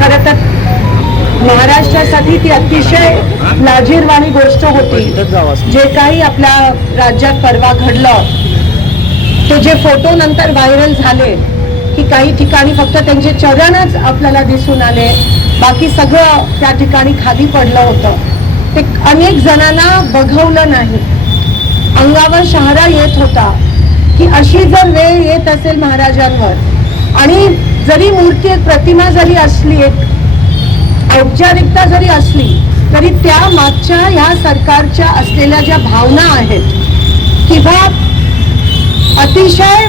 खरं तर महाराष्ट्रासाठी ती अतिशय लाजीरवाणी गोष्ट होती. जे काही आपल्या राज्यात परवा घडलं ते जे फोटो नंतर व्हायरल झाले की काही ठिकाणी फक्त त्यांचे चरणच आपल्याला दिसून आले. बाकी सगळं त्या ठिकाणी खाली पडलं होतं. ते अनेक जणांना बघवलं नाही. अंगावर शहारा येत होता की अशी जर वेळ येत असेल महाराजांवर आणि जरी मूर्ती एक प्रतिमा जरी असली एक औपचारिकता जरी असली तरी त्या मागच्या ह्या सरकारच्या असलेल्या ज्या भावना आहेत किंवा अतिशय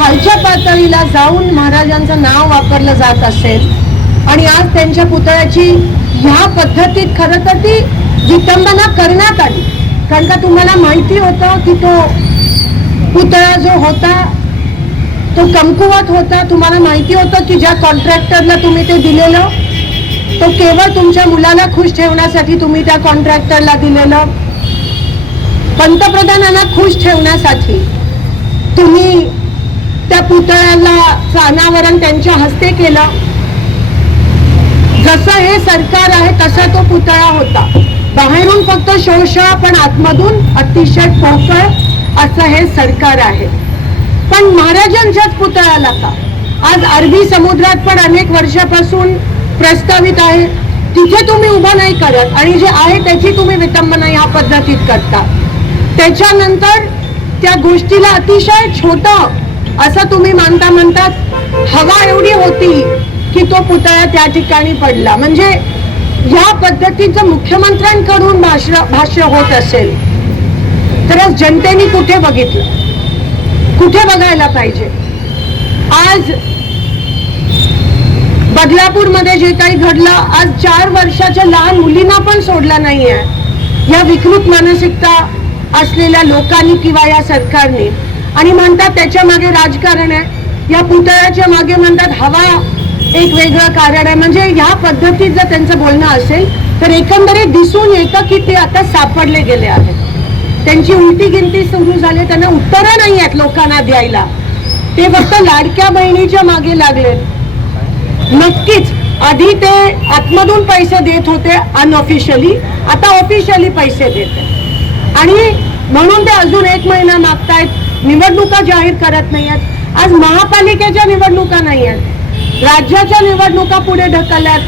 खालच्या पातळीला जाऊन महाराजांचं नाव वापरलं जात असेल. आणि आज त्यांच्या पुतळ्याची ह्या पद्धतीत खरं तर ती विटंबना करण्यात आली. कारण का तुम्हाला माहिती होतं की तो पुतळा जो होता तो कमकुवत होता. तुम्हाला माहिती होतं की ज्या कॉन्ट्रॅक्टरला तुम्ही ते दिलेलं तो केवळ तुमच्या मुलाला खुश ठेवण्यासाठी तुम्ही त्या कॉन्ट्रॅक्टरला दिलेलं. पंतप्रधानांना खुश ठेवण्यासाठी. त्या पुतळ्याला अनावरण त्यांच्या हस्ते केलं. जसं हे सरकार आहे तसा तो पुतळा होता. बाहेरून फक्त शोषा पण आतमधून अतिशय पोकळ असं हे सरकार आहे. पण महाराजांच्याच पुतळ्याला का? आज अरबी समुद्रात पण अनेक वर्षापासून प्रस्तावित आहे. तिथे तुम्ही उभं नाही करत आणि जे आहे त्याची तुम्ही विटंबना या पद्धतीत करता. त्याच्यानंतर त्या गोष्टीला अतिशय छोटं असं तुम्ही मानता म्हणतात हवा एवढी होती की तो पुतळा त्या ठिकाणी पडला. म्हणजे या पद्धतीचं मुख्यमंत्र्यांकडून भाष्य भाष्य होत असेल तर आज जनतेने कुठे बघितलं? कुठे बघायला पाहिजे? आज बदलापूरमध्ये जे काही घडलं आज चार वर्षाच्या लहान मुलींना पण सोडला नाहीये. या विकृत मानसिकता असलेल्या लोकांनी किंवा या सरकारने आणि म्हणतात त्याच्यामागे राजकारण आहे. या पुतळ्याच्या मागे म्हणतात हवा एक वेगळं कारण आहे. म्हणजे ह्या पद्धतीत जर त्यांचं बोलणं असेल तर एकंदरीत दिसून येतं की ते आता सापडले गेले आहेत. त्यांची उलटी गिनती सुरू झाली त्यांना उत्तरं नाही आहेत लोकांना द्यायला. ते फक्त लाडक्या बहिणीच्या मागे लागले. नक्कीच आधी ते आतमधून पैसे देत होते अनऑफिशियली आता ऑफिशियली पैसे देते आणि म्हणून ते अजून एक महिना मागतायत. निवडणुका जाहीर करत नाही आहेत आज महापालिकेच्या निवडणुका नाही आहेत राज्याच्या निवडणुका पुढे ढकलल्यात.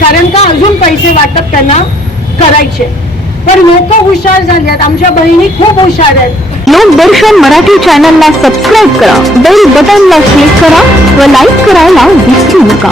कारण का अजून पैसे वाटप त्यांना करायचे. पण लोक हुशार झाले आहेत आमच्या बहिणी खूप हुशार आहेत. लोकदर्शन मराठी चॅनलला सबस्क्राईब करा. बेल बटनला क्लिक करा व लाईक करायला विसरू नका.